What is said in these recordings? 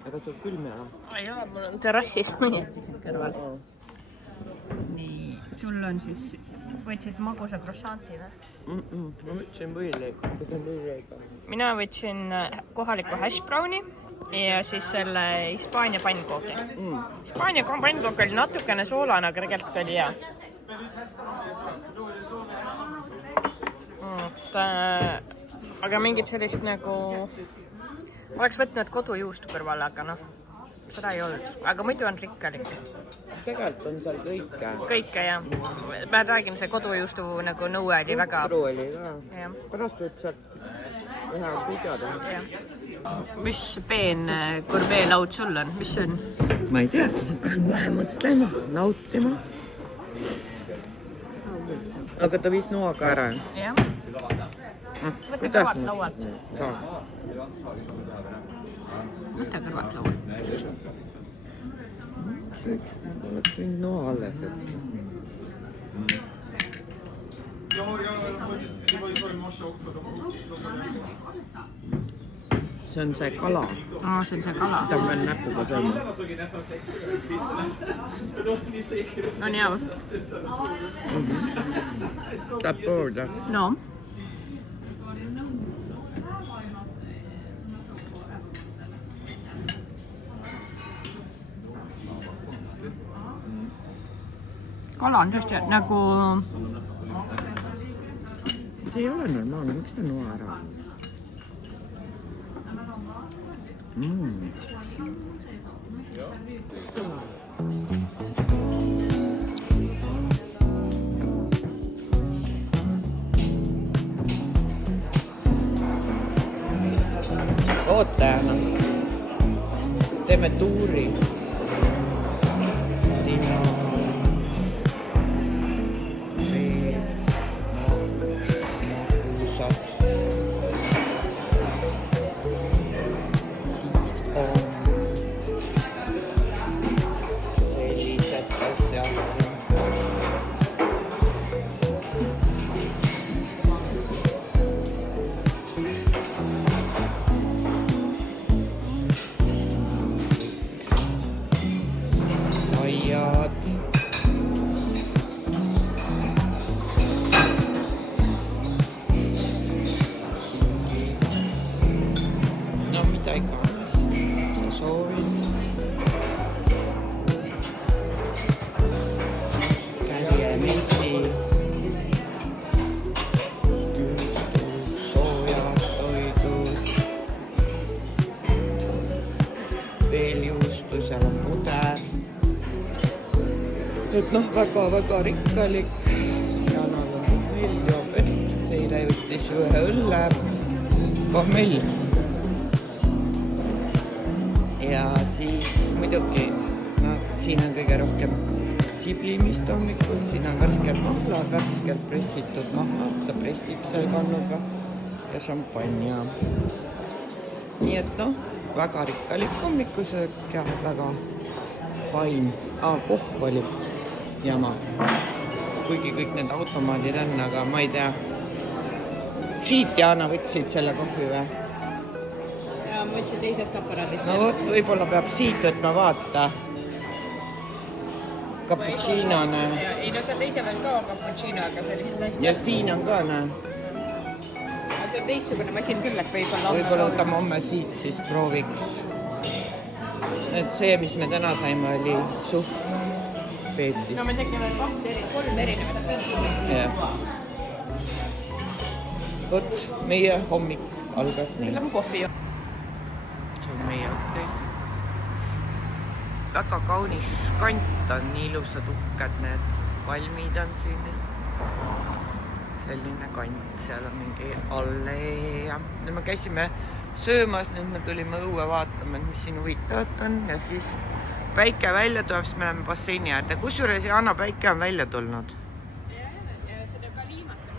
Aga sul külm ei ole? Jaa, mul on terrassis kõrval. Nii, sul on siis, võtsid magusa croissanti või? Ma võtsin võileiga. Mina võtsin kohaliku hash browni ja siis selle Hispaania pannkooki. Hispaania pannkook oli natukene soolane, aga tegelikult oli hea. Aga mingit sellist nagu... Oleks võtnud kodujuustu kõrvale, aga noh, seda ei olnud. Aga muidu on rikkalik. Tegelikult on seal kõike. Kõike, jah. Ma räägin, see kodujuustu nagu nõue oli väga... Pudru oli ka. Jah. Pärast võib sealt ühe pidjada. Mis peen Courbet laud sul on? Mis see on? Ma ei tea, hakkan vähe mõtlema, nautima. Aga ta viis noaga ära. Jah. Võtta kõrvalt laualt. Võtta kõrvalt laualt. Oleks võinud noa alles. See on see kala. See on see kala. Mida ma pean näpuga sööma. On hea või? Tahad pooda? No. Kala on tõesti nagu... See ei ole normaalne, miks ta noa ära? Ootajana teeme tuuri. Siin on magusad. Siis on sellised asjad. No mida iganes sa soovid. Käiemisi. Soojad toidud. Veel juustu, seal on puder. Et noh, väga rikkalik. Janal on meeldib, et teile võttis ühe õlle. Kohmell. Ja siis muidugi, no siin on kõige rohkem siblimist hommikul, siin on värskelt mahlad, värskelt pressitud mahlad, ta pressib seal kannuga ja šampanja. Nii et noh, väga rikkalik hommikusöök ja väga fine. Kohv oli jama. Kuigi kõik need automaadid on, aga ma ei tea. Siit Jaana võtsid selle kohvi või? Ja ma võtsin teisest aparaadist. No vot, võib-olla peab siit võtma, vaata. Cappuccino. Ei, no see on teise veel ka cappuccino, aga see lihtsalt hästi. Ja siin on ka, näe. See on teistsugune masin küll, et võib-olla võtame homme siit, siis prooviks. Et see, mis me täna saime, oli suht peetis. No me tegime 3 erinevat peetis. Jah. Vot, meie hommik algas nii. Lähme kohvi. See on meie hotell. Väga kaunis kant on, nii ilusad uhked need palmid on siin. Selline kant, seal on mingi allee ja me käisime söömas, nüüd me tulime õue vaatama, mis siin huvitavat on ja siis päike välja tuleb, siis me läheme basseini äärde. Kusjuures Jaana päike on välja tulnud. Ja seda ka liimatab.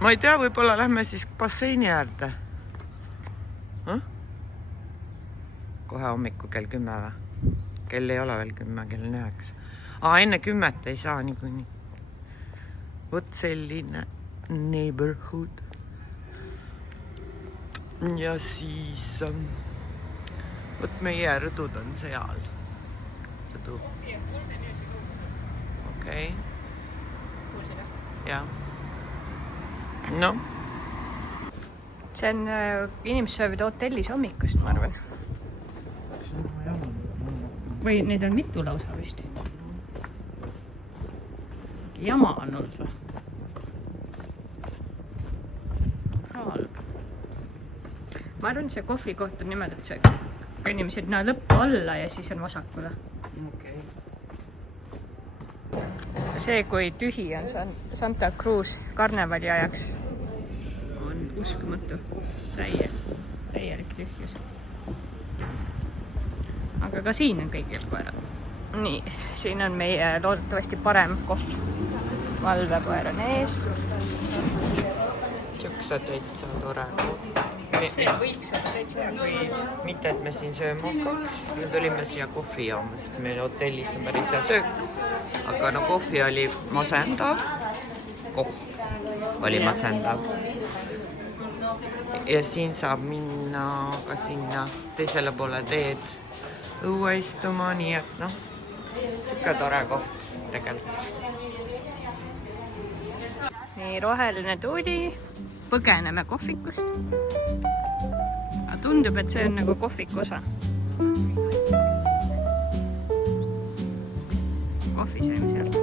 Ma ei tea, võib-olla lähme siis basseini äärde. Kohe hommiku kell 10 või? Kell ei ole veel 10, kell 9. Enne 10 ei saa niikuinii. Vot selline neighborhood. ja siis vot meie rõdud on seal. Rõdu. Okei. Jah. No. See on, inimesed söövad hotellis hommikust, ma arvan. Või neid on mitu lausa vist. Jama on olnud või? Halb. Ma arvan, see kohvikoht on niimoodi, et see kõnnime sinna lõppu alla ja siis on vasakule. Okei. See, kui tühi on Santa Cruz karnevali ajaks, on uskumatu. Täielik tühjus. Aga ka siin on kõigil koerad. Nii, siin on meie loodetavasti parem kohv. Valvekoer on ees. Siukse täitsa tore. See võiks olla täitsa kui... Mitte, et me siin sööme hakkaks. Me tulime siia kohvijaamast. Meil hotellis on päris hea söök. Aga no kohvi oli masendav. Kohv oli masendav. Ja siin saab minna ka sinna teisele poole teed õue istuma, nii et noh, siuke tore koht tegelikult. Nii, roheline tuudi. Põgeneme kohvikust. Aga tundub, et see on nagu kohviku osa. Kohvi sööme sealt.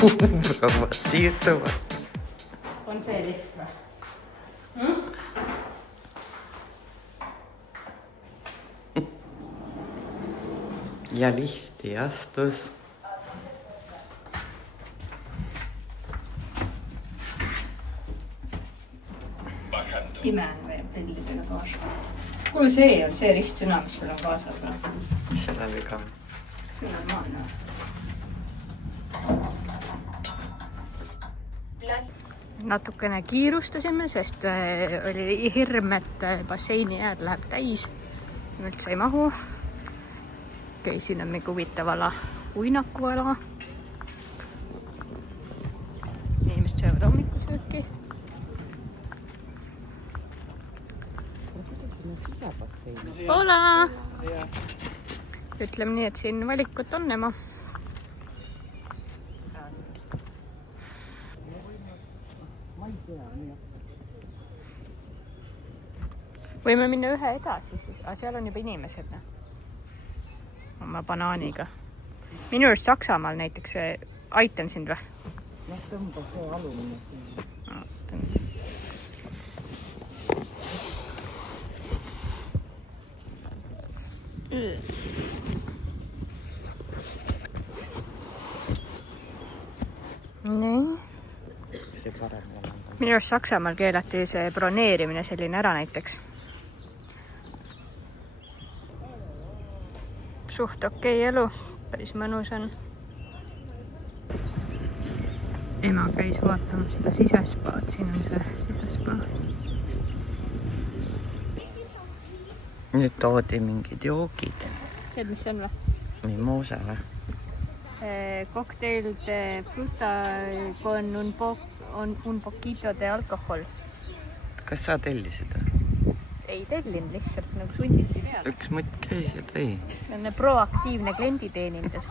Kumbravad siirduvad. On see liht või? Ja lifti astus. Pime on või prillidega kaasa. Kuule, see on see ristsõna, mis sul on kaasas või? Mis seal oli ka? See on normaalne. Natukene kiirustasime, sest oli hirm, et basseini jääd läheb täis. Üldse ei mahu. Okei, siin on mingi huvitav ala, uinakuala. Inimesed söövad hommikusööki. Hola! Ütleme nii, et siin valikut on ema. Võime minna ühe edasi siis, aga seal on juba inimesed oma banaaniga. Minu juures Saksamaal näiteks aitan sind või? Noh, tõmba see alumine siin. Nii. See parem on. Minu juures Saksamaal keelati see broneerimine selline ära näiteks. Suht okei elu, päris mõnus on. Ema käis vaatama seda sisespaad, siin on see sisespaa. Nüüd toodi mingid joogid. Tead, mis see on või? Mimosa või? Cocktail de fruta con un poquito de alkohol. Kas sa tellisid? Ei tellin, lihtsalt nagu sunditi peale. Üks mutt käis ja tõi. See proaktiivne klienditeenindus.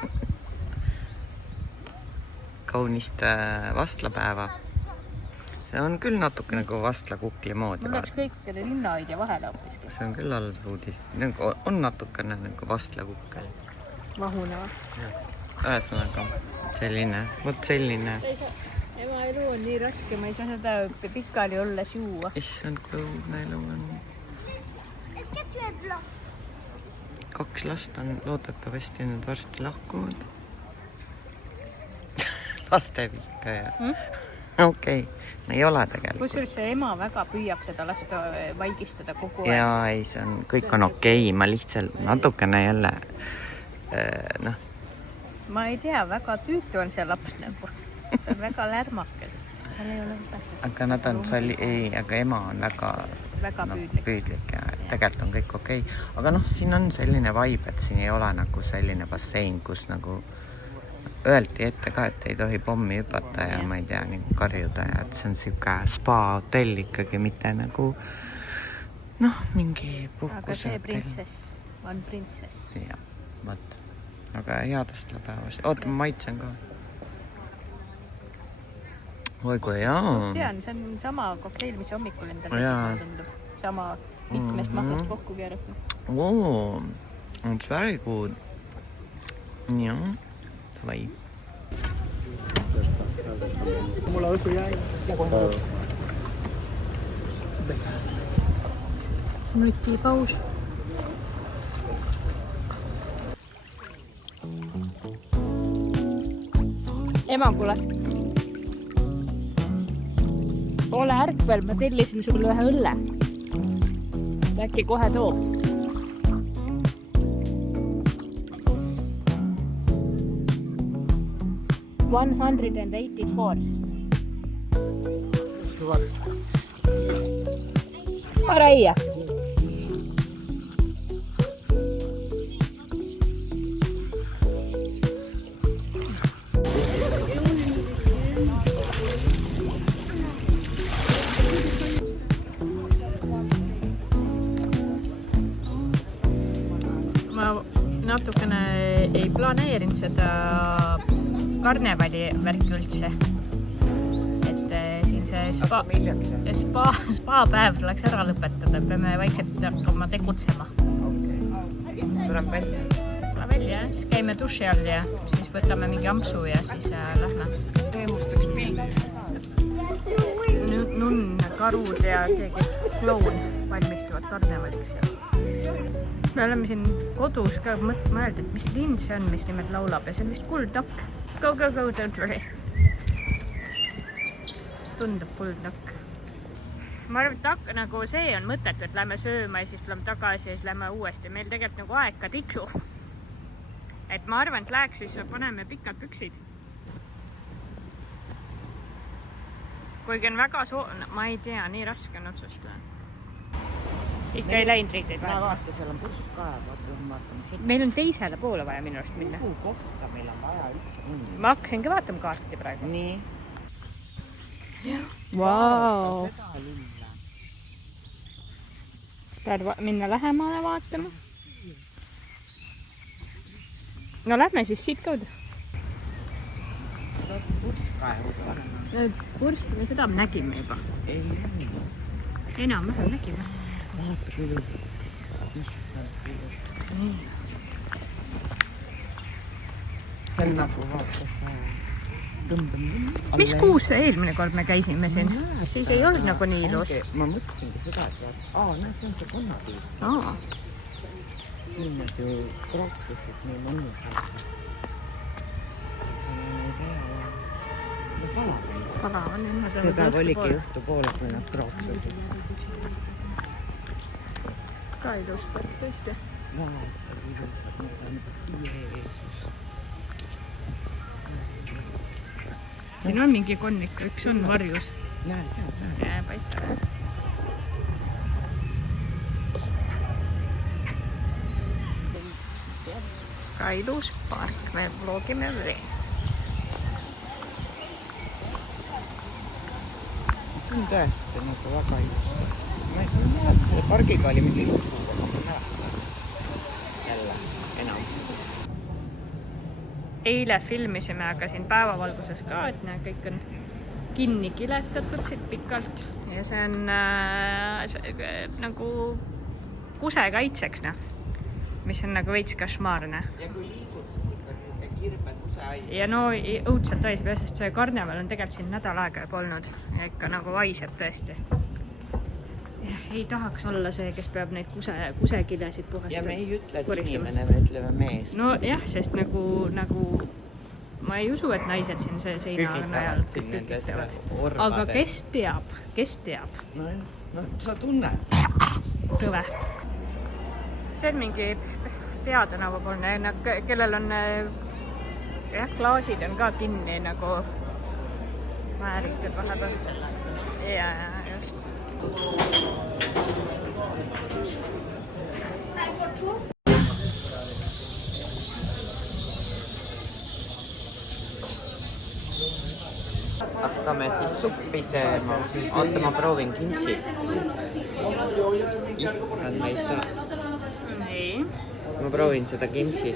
Kaunist vastlapäeva. See on küll natuke nagu vastlakukli moodi. Mul oleks kõikidele linnahoidja vahele hoopis. See on küll halb uudis. On natukene nagu vastlakukkel. Mahune. Ühesõnaga, selline, vot selline. Ema elu on nii raske, ma ei saa seda pikali olles juua. Issand, kui õudne elu on. 2 last on loodetavasti nüüd varsti lahkuvad. Lastevihkaja. Okei, no ei ole tegelikult. Kusjuures see ema väga püüab seda last vaigistada kogu aeg. Jaa, ei, see on, kõik on okei, ma lihtsalt natukene jälle, noh. Ma ei tea, väga tüütu on see laps nagu. Ta on väga lärmakas. Aga nad on, aga ema on väga püüdlik ja tegelikult on kõik okei. Aga noh, siin on selline vibe, et siin ei ole nagu selline bassein, kus nagu öeldi ette ka, et ei tohi pommi hüpata ja ma ei tea, nagu karjuda ja et see on siuke spa-hotell ikkagi, mitte nagu noh, mingi puhkuse. Aga see printsess on printsess. Jah, võt. Aga headest päevas. Oota, ma maitsen ka. Oi kui jaa. Tean, see on sama kokteil, mis hommikul endale tundub. Sama mitmest mahlast kokku keeratud. Oh, it's very good. Jah. Vai. Nutipaus. Ema, kuule. Ole ärkvel, ma tellisin sulle ühe õlle. Äkki kohe toob. $184. Paraia. Ma natukene ei planeerinud seda karnevali värki üldse. Et siin see spa-päev tuleks ära lõpetada. Peame vaikselt hakkama tegutsema. Tuleb välja. Tuleb välja, siis käime duši all ja siis võtame mingi ampsu ja siis lähme. Teemust üks pilt. Nunn, karud ja keegi kloun valmistuvad karnevaliks. Me oleme siin kodus ka mõelda, et mis lind see on, mis nimelt laulab ja see on vist kuldnakk. Go, go, go, don't worry. Tundub kuldnakk. Ma arvan, et nagu see on mõttetu, et lähme sööma ja siis tuleme tagasi ja siis lähme uuesti. Meil tegelikult nagu aeg ka tiksub. Et ma arvan, et läheks siis paneme pikad püksid. Kuigi on väga ma ei tea, nii raske on otsustada. Ikka ei läinud riideid vaatama. Vaata, seal on purss ka, vaatame. Meil on teisele poole vaja minu arust minna. Kuhu kohta meil on vaja üldse minna? Ma hakkasingi vaatama kaarti praegu. Nii. Vau! Seda lilla. Kas tahad minna lähemale vaatama? No lähme siis siit kaudu. Purss, seda me nägime juba. Ei, enam-vähem nägime. Vaata küll. See on nagu vaata. Mis kuus eelmine kord me käisime siin? Siis ei olnud nagu nii ilus. Ma mõtlesingi seda, et näed, see on see konnapiir. Siin need ju krooksusid nii mõnusad. Pala on enne. See päev oligi õhtu poole, kui nad krooksusid. Ka ilustad tõesti. Vaata, ilusad, nad on Jeesus. Siin on mingi konnik, üks on varjus. Näe, sealt näe. Paistab. Ka ilus park, me vlogime veel. See on tõesti nagu väga ilus. Ma ei tea, selle pargiga oli mingi lugu, aga ma mäletan. Jälle, enam. Eile filmisime aga siin päevavalguses ka, et kõik on kinni kiletatud siit pikalt ja see on nagu kusekaitseks, mis on nagu veits kašmaarne. Ja kui liigud, siis ikkagi see kirbed ja no õudselt haiseb jah, sest see karneval on tegelikult siin nädal aega juba olnud ja ikka nagu haiseb tõesti. Ei tahaks olla see, kes peab neid kusekilesid puhastama. Ja me ei ütle, et inimene, me ütleme mees. No jah, sest nagu ma ei usu, et naised siin see seina najal kükitavad. Aga kes teab? No sa tunned. Rõve. See on mingi peatänava poolne, kellel on klaasid on ka kinni nagu määritud vahepeal. Ja, just. Hakkame siis suppi sööma. Oota, ma proovin kimchi. Issand, ma ei saa. Nii. Ma proovin seda kimchi.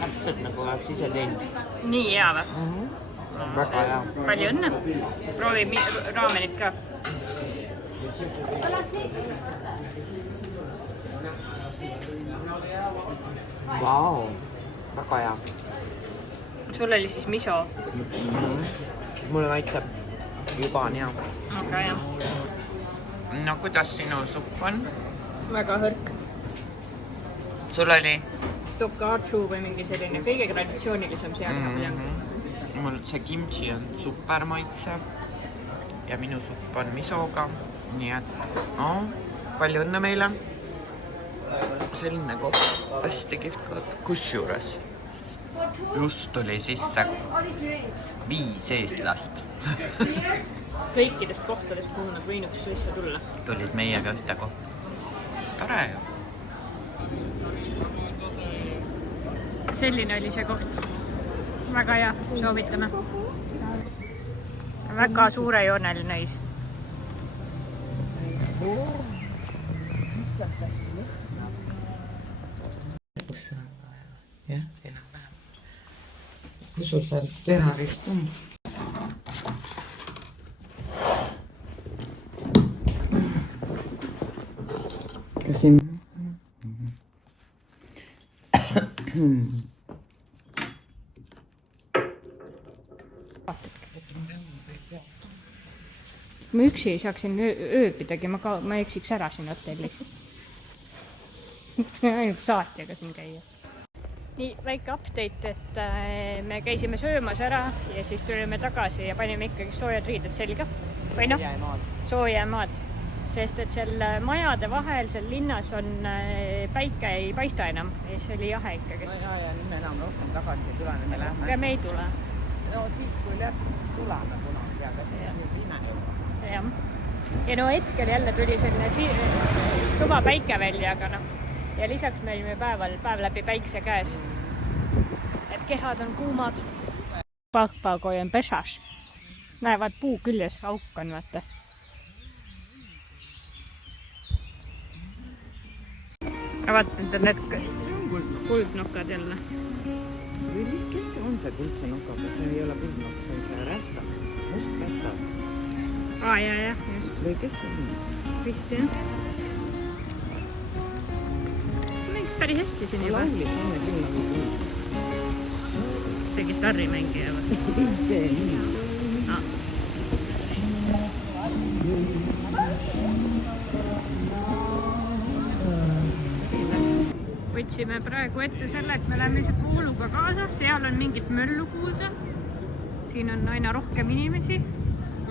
Täpselt nagu oleks ise teinud. Nii hea või? Väga hea. Palju õnne. Proovi raamenit ka. Vau, väga hea. Sul oli siis miso? Mulle maitseb juba on hea. Väga hea. No kuidas sinu supp on? Väga hõrk. Sul oli? Tonkatsu või mingi selline kõige traditsioonilisem seakapiljan. Mul see kimchi on super maitsev ja minu supp on misoga. Nii et palju õnne meile. Selline koht, hästi kihvt koht. Kusjuures just tuli sisse 5 eestlast. Kõikidest kohtadest, kuhu nad võinuks sisse tulla. Tulid meiega ühte kohta. Tore ju. Selline oli see koht. Väga hea, soovitame. Väga suurejooneline näis. Jah, enam-vähem. Kui sul see terrorist on? Kas siin? Ma üksi ei saaks siin ööbidagi, ma eksiks ära siin hotellis. Ainult saatjaga siin käia. Nii, väike update, et me käisime söömas ära ja siis tulime tagasi ja panime ikkagi soojad riided selga. Või noh, soojamaad. Sest et seal majade vahel, seal linnas on päike ei paista enam. Ja siis oli jahe ikkagist. No ja nüüd me enam rohkem tagasi ei tule, me lähme. Ja me ei tule. No siis, kui tuleme kunagi, aga siis on nüüd ime juba. Ja no hetkel jälle tuli selline kõva päike välja, aga noh. Ja lisaks me olime päev läbi päikse käes. Et kehad on kuumad. Pahpagoi on pesas. Näevad puu küljes auk on, vaata. Vaata, need kuldnokad jälle. Kes see on see kuldse nokaga? See ei ole kuldnokk, see on see rästa. Must rästa. Jah, just. Või kes see on? Vist jah. Päris hästi siin juba. Laulis on küll nagu kuld. See kitarrimängija või? See nii. Võtsime praegu ette selle, et me läheme lihtsalt vooluga kaasas. Seal on mingit möllu kuulda. Siin on aina rohkem inimesi.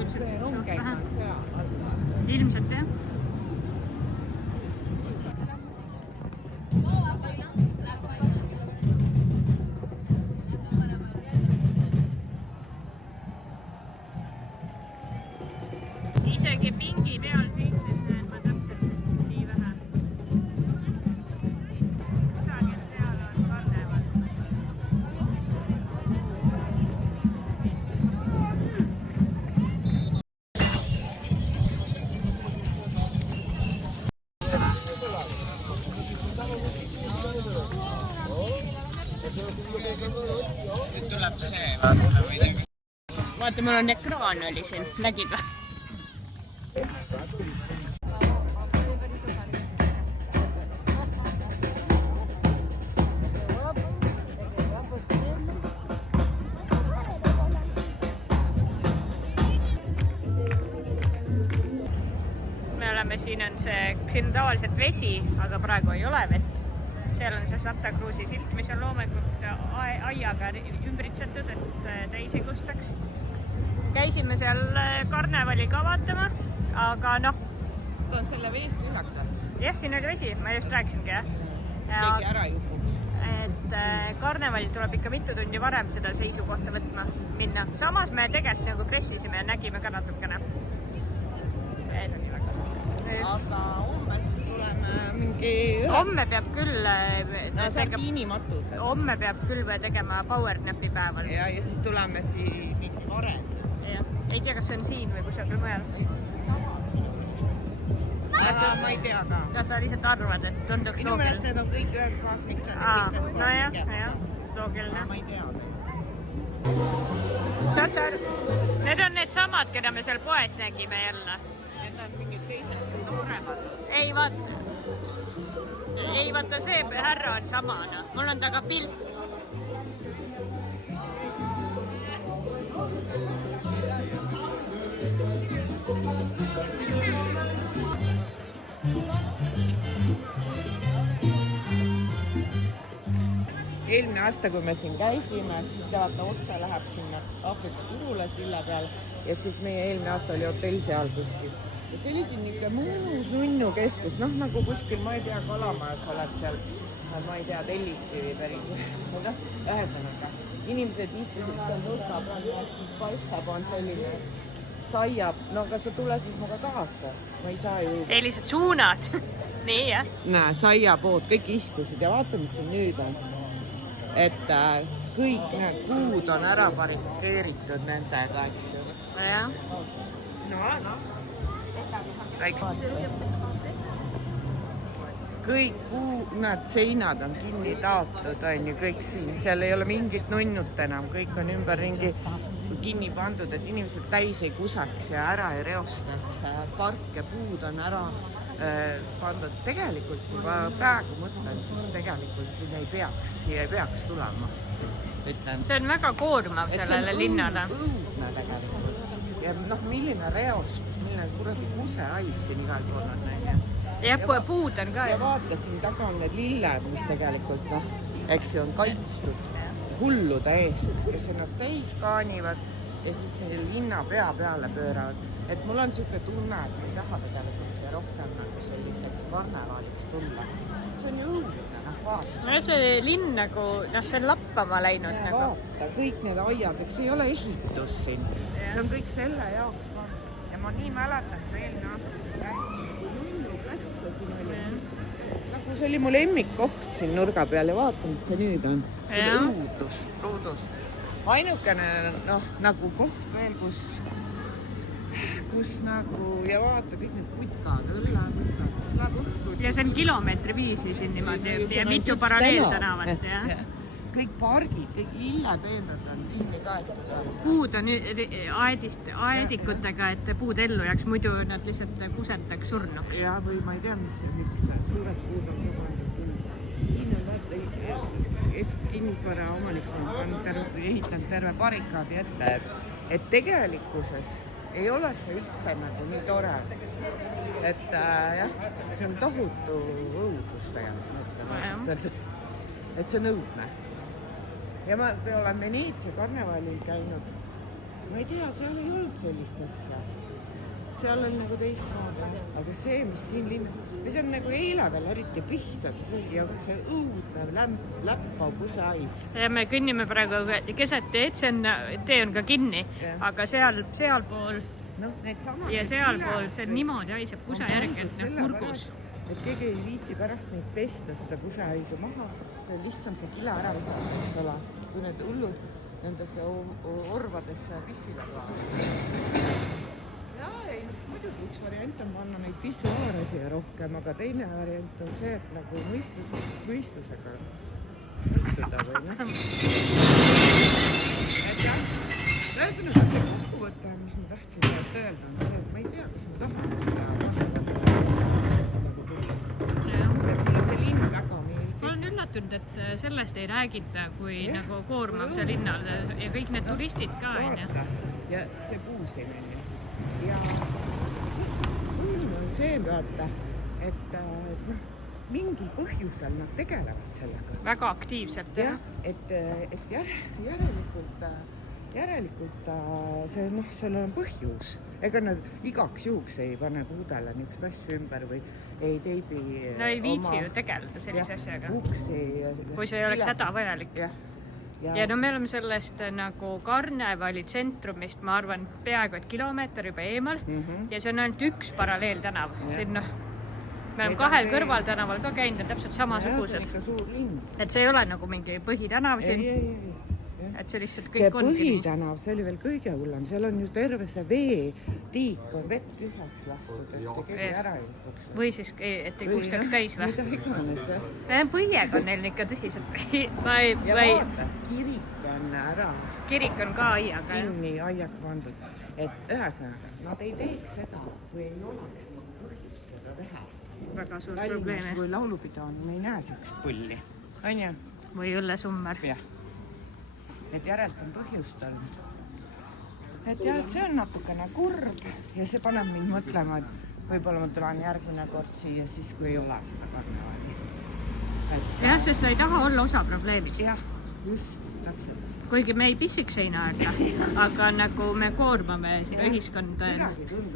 See ronkäib on seal. Ilmselt jah. Isegi pingi peal seistes näen ma täpselt nii vähe. Kusagil seal on karneval. Nüüd tuleb see, vaata midagi. Vaata, mul on ekraan oli siin, nägid või? vaatame, siin on tavaliselt vesi, aga praegu ei ole vett. Seal on see Santa Cruzi silt, mis on loomulikult aiaga ümbritsetud, et täis ei kustaks. Käisime seal karnevaliga vaatamas, aga noh. Ta on selle veest tühjaks lastud. Jah, siin oli vesi, ma just rääkisingi, jah. Keegi ära juhub. Et karnevalil tuleb ikka mitu tundi varem seda seisukohta võtma minna. Samas me tegelikult nagu pressisime ja nägime ka natukene. Aga homme siis tuleme mingi... Homme peab küll... Sardiinimatused. Homme peab küll tegema PowerNapi päeval. Ja siis tuleme siin mingi varem. Ei tea, kas see on siin või kusagil mujal. Ei, see on siin samas. Ma ei tea ka. Kas sa lihtsalt arvad, et tunduks minu meelest need on kõik ühes kohas, miks on kõik ühes kohas. Nojah, loogiline. Ma ei tea. Tšar-tšar. Need on need samad, keda me seal poes nägime jälle. Need on mingid teised nooremad. Ei, vaata see härra on sama. Mul on taga pilt. Eelmine aasta, kui me siin käisime, siis vaata otse läheb sinna Aafrika turule silla peal ja siis meie eelmine aasta oli hotell seal kuskil. Ja see oli siin niisugune mõnus nunnu keskus, noh nagu kuskil, ma ei tea, Kalamajas oled seal, ma ei tea, Telliskivi päris. Ühesõnaga, inimesed istusid seal nurka peal ja siis paistab on selline saiab, no aga sa tule siis muga kaasa, ma ei saa ju... Ei, lihtsalt suunad. Nii, jah. Näe, saiapood, kõik istusid ja vaata, mis siin nüüd on. Et kõik need kuud on ära barrikeeritud nendega, eks ju. Jah. No. Kõik need seinad on kinni taotud, on ju, kõik siin. Seal ei ole mingit nunnut enam, kõik on ümberringi kinni pandud, et inimesed täis ei kusaks ja ära ei reostaks. Park ja puud on ära pandud. Tegelikult, kui ma praegu mõtlen, siis tegelikult siia ei peaks tulema. Ütlen. See on väga koormav sellele linnale. See on õudne tegelikult. Ja noh, milline reostus, milline kuradi kusehais siin igal pool on. Ja puud on ka. Ja vaata, siin taga on need lilled, mis tegelikult, noh, eks ju on kaitstud hullude eest, kes ennast täis kaanivad ja siis selle linna pea peale pööravad. Et mul on niisugune tunne, et ma ei taha tegelikult siia rohkem nagu selliseks karnevaliks tulla. Sest see on ju õudne, noh vaata. No see linn nagu, noh see on lappama läinud ja nagu. Vaata, kõik need aiad, eks ei ole ehitus siin. See on kõik selle jaoks. Ja ma nii mäletan, et eelmine aasta siin oli. Nagu see oli mu lemmikkoht siin nurga peal ja vaata, mis see nüüd on. See on õudus. Ainukene, noh, nagu koht veel, kus nagu, ja vaata kõik need putkad, õlleputad, mis läheb õhtul. Ja see on kilomeetri viisi siin niimoodi ja mitu paralleeltänavat, jah. Kõik pargid, kõik lillepeendad on kinni kaetud. Puud on aedikutega, et puud ellu jääks, muidu nad lihtsalt kusetaks surnuks. Ja, või ma ei tea, miks suured puud on kõvandus küll. Siin on vaata, et kinnisvara omanik on ehitanud terve barrikaadi ette, et tegelikkuses ei ole see üldse nagu nii tore. Et jah, see on tohutu õudus tegelikult. Et see on õudne. Ja ma olen Veneetsia karnevalil käinud. Ma ei tea, seal ei olnud sellist asja. Seal oli nagu teistmoodi. Aga see, mis siin linnas... See on nagu eile veel eriti pihta ja see õudne läppav kusehais. Ja me kõnnime praegu keset teed, tee on ka kinni, aga sealpool ja sealpool see niimoodi haiseb kuse järgi, et purgus. Et keegi ei viitsi pärast neid pesta seda kusehaisu maha. See on lihtsam see kile ära visata, kui need hullud nendesse orvadesse pissivad vaadata. Jaa, ei, muidugi üks variant on panna neid pissuaare siia rohkem, aga teine variant on see, et nagu mõistusega mõttuda või noh. Et jah, ühesõnaga see kokkuvõte, mis ma tahtsin öelda, on see, et ma ei tea, kas ma tahan seda see linn väga meeldib. Ma olen üllatunud, et sellest ei räägita, kui nagu koormav see linnal ja kõik need turistid ka. Ja see puu siin on ju. Ja ilm on see, vaata, et noh, mingil põhjusel nad tegelevad sellega. Väga aktiivselt, jah. Et järelikult see, noh, sellel on põhjus. Ega nad igaks juhuks ei pane puudele niisugust asju ümber või ei teibi no ei viitsi ju tegeleda sellise asjaga. Kui see ei oleks hädavajalik. Ja no me oleme sellest nagu karnevali tsentrumist, ma arvan, peaaegu et kilomeeter juba eemal ja see on ainult üks paralleeltänav. Siin, noh, me oleme kahel kõrvaltänaval ka käinud, on täpselt samasugused. Et see ei ole nagu mingi põhitänav siin. Et see lihtsalt kõik ongi nii. See põhitänav, see oli veel kõige hullem. Seal on ju terve see veetiik on vett tühjaks lastud, et see keegi ära juhtuks. Või siis, et ei kustaks täis või? Mida iganes. Põiega on neil ikka tõsiselt. Ja vaata, kirik on ära. Kirik on ka aiaga. Kinni aiaga pandud. Et ühesõnaga, nad ei teeks seda, kui ei oleks põhjust seda teha. Väga suur probleeme. Kui laulupidu on, me ei näe sellist pulli. On ju? Või õllesummer. Jah. Et järelt on põhjust olnud. Et jah, et see on natukene kurb ja see paneb mind mõtlema, et võib-olla ma tulen järgmine kord siia siis, kui ei ole seda karnevali. Jah, sest sa ei taha olla osa probleemist. Jah, just, täpselt. Kuigi me ei pissiks seina äärda, aga nagu me koormame seda ühiskonda.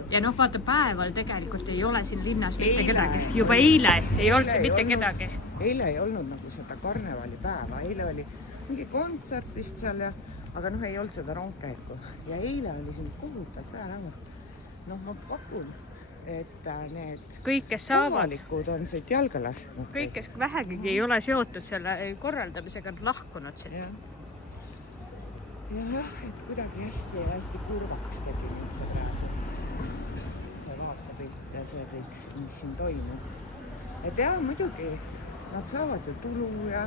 Ja noh, vaata, päeval tegelikult ei ole siin linnas mitte kedagi. Juba eile ei olnud see mitte kedagi. Eile ei olnud nagu seda karnevali päeva. Eile oli mingi kontsert vist seal ja, aga noh, ei olnud seda rongkäiku. Ja eile oli siin kohutalt väärahvast. Noh, ma pakun, et need kõik, kes saavad, kohalikud on siit jalga lasknud. Kõik, kes vähegi ei ole seotud selle korraldamisega, on lahkunud siit. Jah, et kuidagi hästi kurvaks tegi mind see vaatepilt ja see kõik, mis siin toimub. Et jah, muidugi, nad saavad ju tulu ja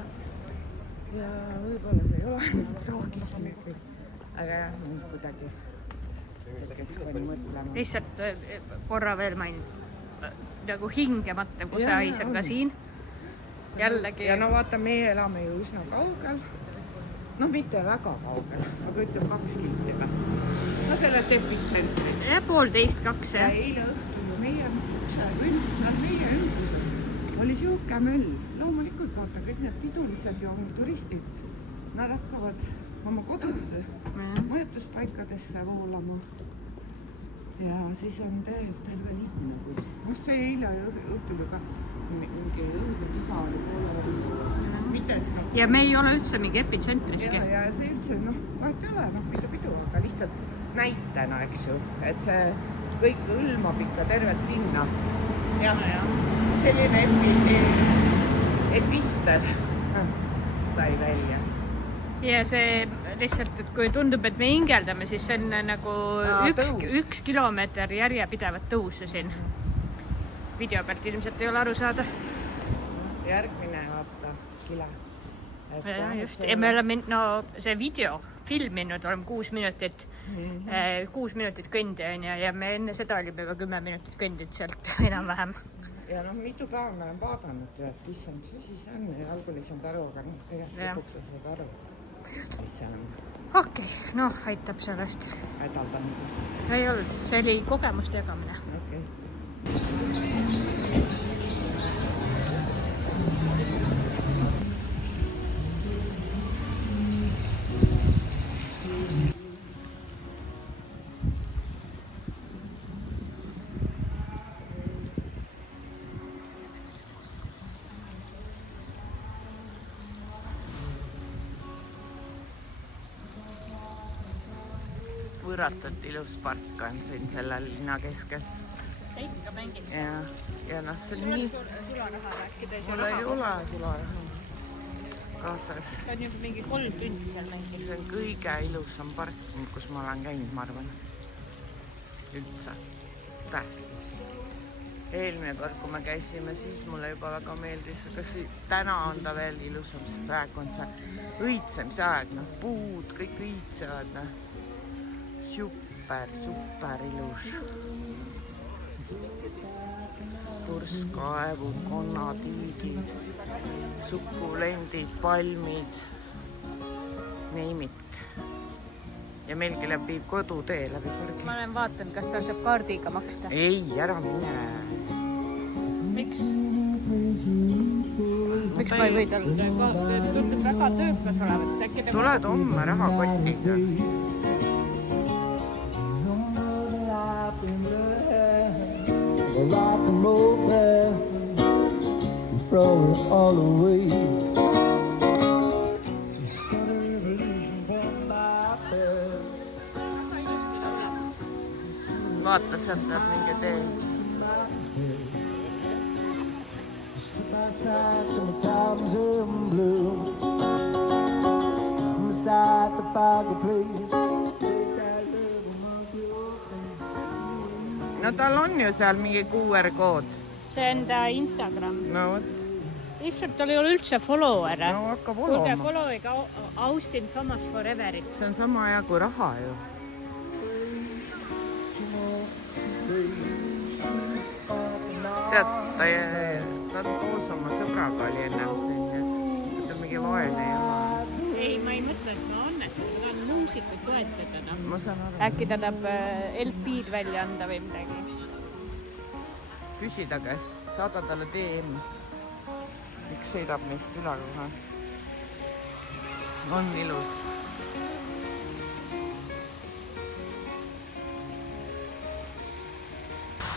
võib-olla see ei ole traagiline. Aga jah, kuidagi mõtlema. Lihtsalt korra veel main nagu hingemata, kui see haiseb ka siin. Jällegi. Ja no vaata, meie elame ju üsna kaugel. No mitte väga kaugel, aga ütleme 2 kilti. No sellest epitsentris. Ja 1,5–2. Ja eile õhtul ju meie ümbruses oli siuke möll. Loomulikult vaata, kõik need pidulised ja turistid, nad hakkavad oma kodude majutuspaikadesse voolama. Ja siis on terve lihtne. No see eile õhtul ju ka mingi õudekisa oli poole. Ja me ei ole üldse mingi epitsentriski. Ja see üldse, noh, vahet ei ole, pidu, aga lihtsalt näitena, eks ju, et see kõik hõlmab ikka tervet linna. Ja selline epistel sai välja. Ja see lihtsalt, et kui tundub, et me hingeldame, siis see on nagu 1 kilomeeter järjepidevat tõusu siin. Video pealt ilmselt ei ole aru saada. Järgmine vaata kile. Ja just, ja me oleme see video filminud, oleme 6 minutit, 6 minutit kõndi ja me enne seda olime juba 10 minutit kõndid sealt enam-vähem. Ja noh, mitu päeva me oleme vaadanud ju, et issand, see siis on ja algul ei saanud aru, aga noh, tegelikult lõpuks ei saanud aru. Okei, noh, aitab sellest. Hädaldamisest. Ei olnud, see oli kogemuste jagamine. Okei. Võõratult ilus park on siin selle linna keskel. Ikka mängid. Ja noh, see on nii... Sularaha rääkides. Mul ei ole sularaha kaasas. See on juba mingi 3 tundi seal mängid. See on kõige ilusam park, kus ma olen käinud, ma arvan. Üldse. Tähtis. Eelmine kord, kui me käisime, siis mulle juba väga meeldis, aga täna on ta veel ilusam, sest praegu on see õitsemise aeg, noh, puud, kõik õitsevad, noh. Super ilus. Purskkaevud, konnatiigid, sukulendid, palmid, name it. ja meilgi läbi kodutee läbi Kurgi. Ma olen vaatanud, kas tal saab kaardiga maksta. Ei, ära mine. Miks ma ei või tal? Tundub väga töökas olevat. Tuled homme rahakotiga. Vaata, sealt läheb mingi tee. No tal on ju seal mingi QR-kood. See on ta Instagram. No võt. Issab, tal ei ole üldse follower'e. No hakkab Kuulge, olema. follow'iga Austin Thomas Foreverit. See on sama aja kui raha ju. Tead, ta on koos oma sõbraga oli ennem siin. Ta on mingi vaene ja... Ei, ma ei mõtle, et ma annetan. Ta on muusikud toetada. Ma saan aru. Äkki ta tahab LP-d välja anda või midagi. Küsi ta käest. Saada talle DM. Miks sõidab meist üle kohe. On ilus.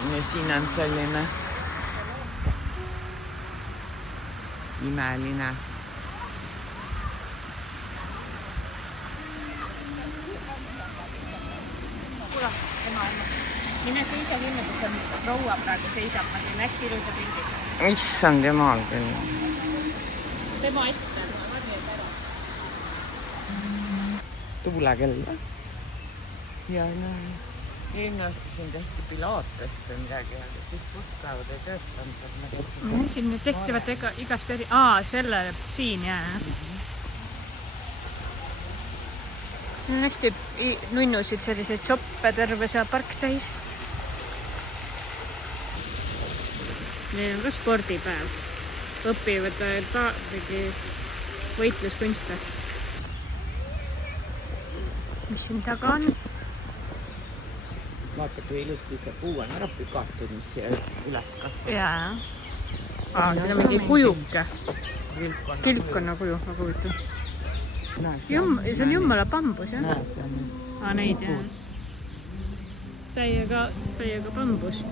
Ja siin on selline imeline. Kuule, ema. Mine seisa sinna, kus on proua praegu seisab. Ma teen hästi ilusa pildi. Issand jumal küll. Tema ette. Tuulekell. Ja näe. Eelmine siin tehti pilatest või midagi, aga siis busspäevad ei töötanud. Siin nüüd tehtivad igast eri... selle siin, jaa. Siin on hästi nunnusid selliseid shoppe terve see park täis. Neil on ka spordipäev. Õpivad võitluskunste. Mis siin taga on? Vaata, kui ilusti see puu on ära pükatud, mis siia üles kasvab. Jaa. Siin on mingi kujuke. Kilpkonna kuju, ma kujutan. See on jummala bambus, jah? Neid, jah. Täiega bambus.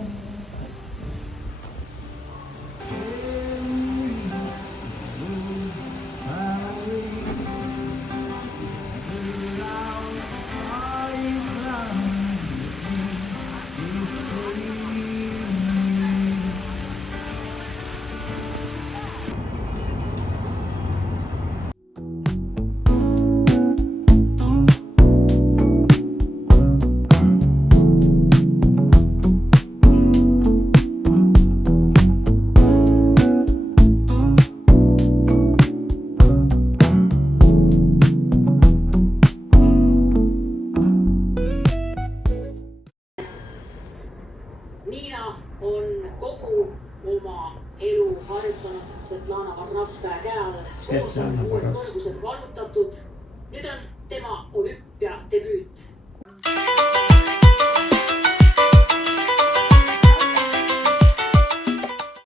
Niina on kogu oma elu harjutanud Svetlana Varnavskaja käe all. Koos on uued kõrgused vallutatud. Nüüd on tema olümpia debüüt.